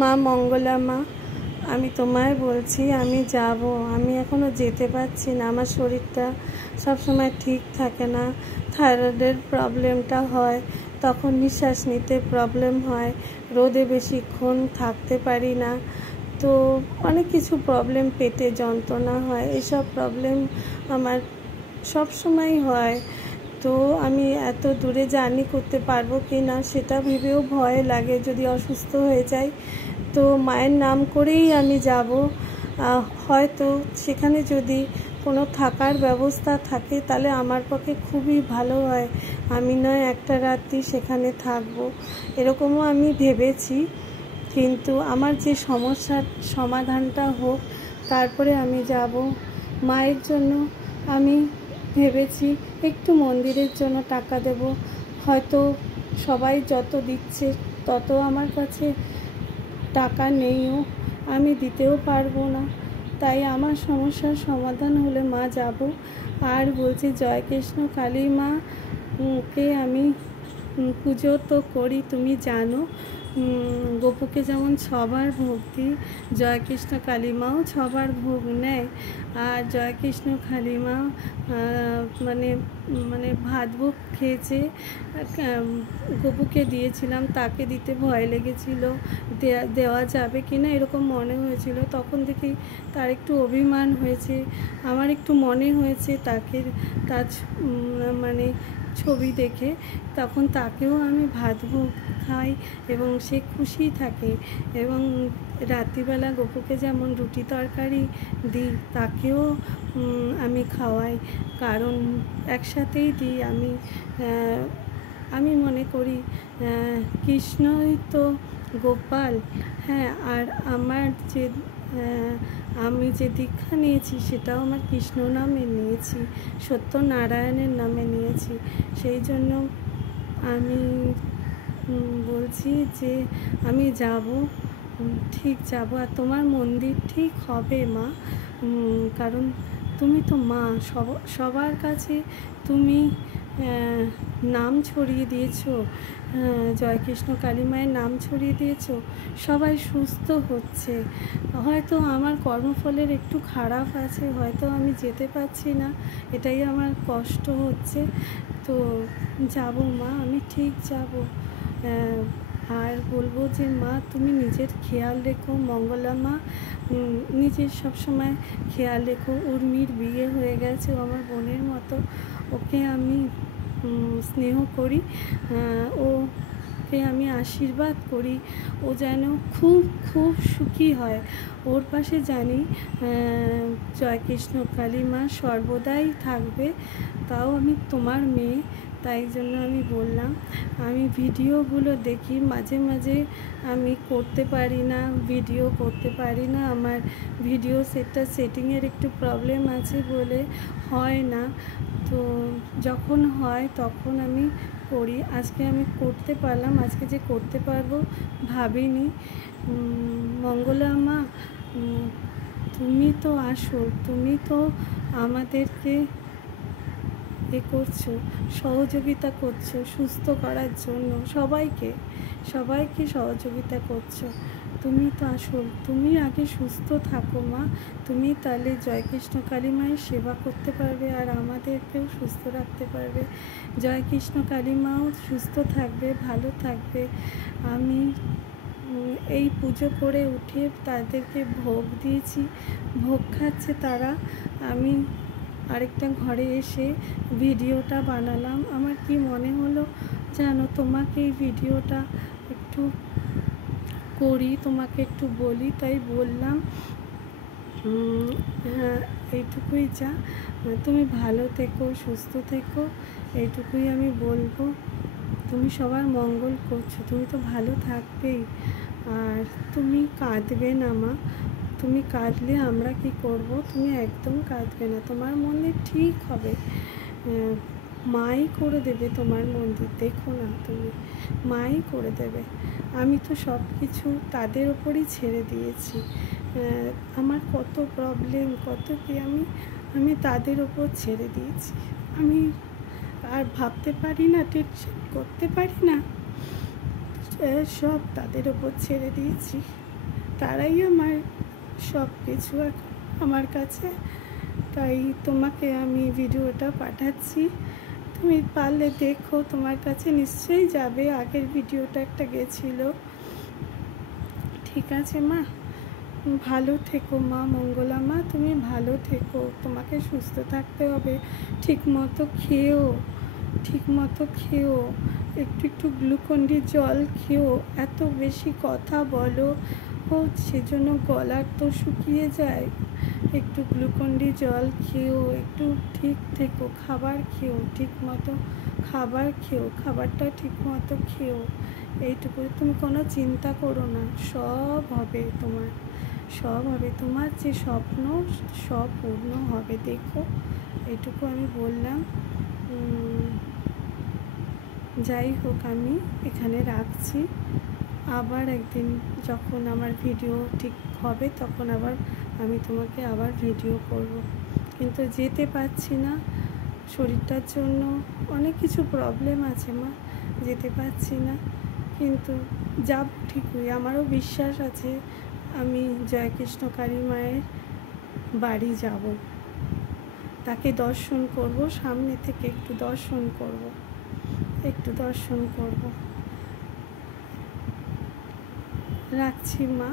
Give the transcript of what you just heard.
মা মঙ্গলা মা, আমি তোমায় বলছি আমি যাব। আমি এখনও যেতে পারছি না। আমার শরীরটা সবসময় ঠিক থাকে না। থাইরয়েডের প্রবলেমটা হয়, তখন নিঃশ্বাস নিতে প্রবলেম হয়, রোদে বেশিক্ষণ থাকতে পারি না, তো অনেক কিছু প্রবলেম, পেটে যন্ত্রণা হয়, এসব প্রবলেম আমার সব সময় হয়। তো আমি এত দূরে জার্নি করতে পারবো কি না সেটা ভেবেও ভয় লাগে, যদি অসুস্থ হয়ে যাই। তো মায়ের নাম করেই আমি যাব। হয়তো সেখানে যদি কোনো থাকার ব্যবস্থা থাকে তাহলে আমার পক্ষে খুবই ভালো হয়। আমি নয় একটা রাত্রি সেখানে থাকবো, এরকমও আমি ভেবেছি। কিন্তু আমার যে সমস্যার সমাধানটা হোক, তারপরে আমি যাব। মায়ের জন্য আমি ভেবেছি একটু মন্দিরের জন্য টাকা দেব। হয়তো সবাই যত দিচ্ছে তত আমার কাছে টাকা নেইও, আমি দিতেও পারবো না। তাই আমার সমস্যার সমাধান হলে মা যাব। আর বলছি জয় কৃষ্ণ কালী মা কে আমি পুজো তো করি, তুমি জানো। গোপুকে যেমন ছবার ভোগ দিই, জয় কৃষ্ণ কালী মাও ছবার ভোগ নেয়। আর জয় কৃষ্ণ কালী মা মানে মানে ভাত ভোগ খেয়েছে, গোপুকে দিয়েছিলাম, তাকে দিতে ভয় লেগেছিল, দেওয়া যাবে কি না এরকম মনে হয়েছিল। তখন দেখি তার একটু অভিমান হয়েছে, আমার একটু মনে হয়েছে তাকে, তার মানে ছবি দেখে, তখন তাকেও আমি ভাত ভোগ খাই এবং সে খুশি থাকে। এবং রাত্রিবেলা গোপুকে যেমন রুটি তরকারি দিই, তাকেও আমি খাওয়াই, কারণ একসাথেই দিই। আমি মনে করি কৃষ্ণই তো গোপাল। হ্যাঁ, আর আমার যে আমি যে দীক্ষা নিয়েছি সেটাও আমার কৃষ্ণ নামে নিয়েছি, সত্যনারায়ণের নামে নিয়েছি। সেই জন্য আমি বলছি যে আমি যাব, ঠিক যাব। আর তোমার মন্দির ঠিক হবে মা, কারণ তুমি তো মা, সবার কাছে তুমি নাম ছড়িয়ে দিয়েছো, জয় কৃষ্ণ কালী মায়ের নাম ছড়িয়ে দিয়েছো, সবাই সুস্থ হচ্ছে। হয়তো আমার কর্মফলের একটু খারাপ আছে, হয়তো আমি যেতে পারছি না, এটাই আমার কষ্ট হচ্ছে। তো যাব মা, আমি ঠিক যাব। আর বলবো যে মা তুমি নিজের খেয়াল রেখো, মঙ্গলা মা নিজের সবসময় খেয়াল রেখো। উর্মির বিয়ে হয়ে গেছে, ও আমার বোনের মতো, ওকে আমি স্নেহ করি, ওকে আমি আশীর্বাদ করি, ও যেন খুব খুব সুখী হয়। ওর পাশে জানি জয় কৃষ্ণ কালী মা সর্বদাই থাকবে। তাও আমি তোমার মেয়ে, তাই জন্য আমি বললাম। আমি ভিডিওগুলো দেখি, মাঝে মাঝে আমি করতে পারি না, ভিডিও করতে পারি না, আমার ভিডিও সেটিংয়ের একটু প্রবলেম আছে বলে হয় না। তো যখন হয় তখন আমি করি। আজকে আমি করতে পারলাম, আজকে যে করতে পারবো ভাবিনি। মঙ্গলা মা তুমি তো আসল, তুমি তো আমাদেরকে করছো, সহযোগিতা করছো সুস্থ করার জন্য, সবাইকে সহযোগিতা করছো। তুমি তো আসল, তুমি আগে সুস্থ থাকো মা, তুমি তাহলে জয় কৃষ্ণ কালী মায়ের সেবা করতে পারবে আর আমাদেরকেও সুস্থ রাখতে পারবে। জয় কৃষ্ণ কালী মাও সুস্থ থাকবে, ভালো থাকবে। আমি এই পুজো করে উঠে তাদেরকে ভোগ দিয়েছি, ভোগ খাচ্ছে তারা। আমি আরেকটা ঘরে এসে ভিডিওটা বানালাম। আমার কি মনে হলো জানো, তোমাকে এই ভিডিওটা একটু করি, তোমাকে একটু বলি, তাই বললাম। হ্যাঁ, এইটুকুই যা, তুমি ভালো থেকো, সুস্থ থেকো, এইটুকুই আমি বলবো। তুমি সবার মঙ্গল করছো, তুমি তো ভালো থাকবেই। আর তুমি কাঁদবে না মা, তুমি কাঁদলে আমরা কি করব? তুমি একদম কাঁদবে না, তোমার মন্দির ঠিক হবে, মাই করে দেবে তোমার মন্দির। দেখো না, তুমি মাই করে দেবে। আমি তো সব কিছু তাদের ওপরই ছেড়ে দিয়েছি। আমার কত প্রবলেম, কত কি আমি তাদের ওপর ছেড়ে দিয়েছি। আমি আর ভাবতে পারি না, টেনশন করতে পারি না, সব তাদের ওপর ছেড়ে দিয়েছি। তারাই আমার সব কিছু এখন আমার কাছে। তাই তোমাকে আমি ভিডিওটা পাঠাচ্ছি, তুমি পারলে দেখো, তোমার কাছে নিশ্চয়ই যাবে। আগের ভিডিওটা একটা গেছিলো। ঠিক আছে মা, ভালো থেকো মা, মঙ্গলা মা, তুমি ভালো থেকো। তোমাকে সুস্থ থাকতে হবে, ঠিক মতো খেও, ঠিক মতো খেও, একটু একটু গ্লুকন্ডি জল খেও। এত বেশি কথা বলো ও, সেজন্য গলার তো শুকিয়ে যায়। একটু গ্লুকন্ডি জল খেও, একটু ঠিক থেকো, খাবার খেও, ঠিক মতো খাবার খেও, খাবারটা ঠিক মতো খেও। এইটুকু, তুমি কোনো চিন্তা করো না, সব হবে তোমার, সব হবে। তোমার যে স্বপ্ন সব পূর্ণ হবে, দেখো। এইটুকু আমি বললাম। যাই হোক, আমি এখানে রাখছি। আবার একদিন যখন আমার ভিডিও ঠিক হবে তখন আবার আমি তোমাকে আবার ভিডিও করব। কিন্তু যেতে পারছি না, শরীরটার জন্য অনেক কিছু প্রবলেম আছে মা, যেতে পারছি না। কিন্তু যাব ঠিকই, আমারও বিশ্বাস আছে আমি জয়কৃষ্ণকালী মায়ের বাড়ি যাব, তাকে দর্শন করব, সামনে থেকে একটু দর্শন করব, একটু দর্শন করব। রাখছি মা।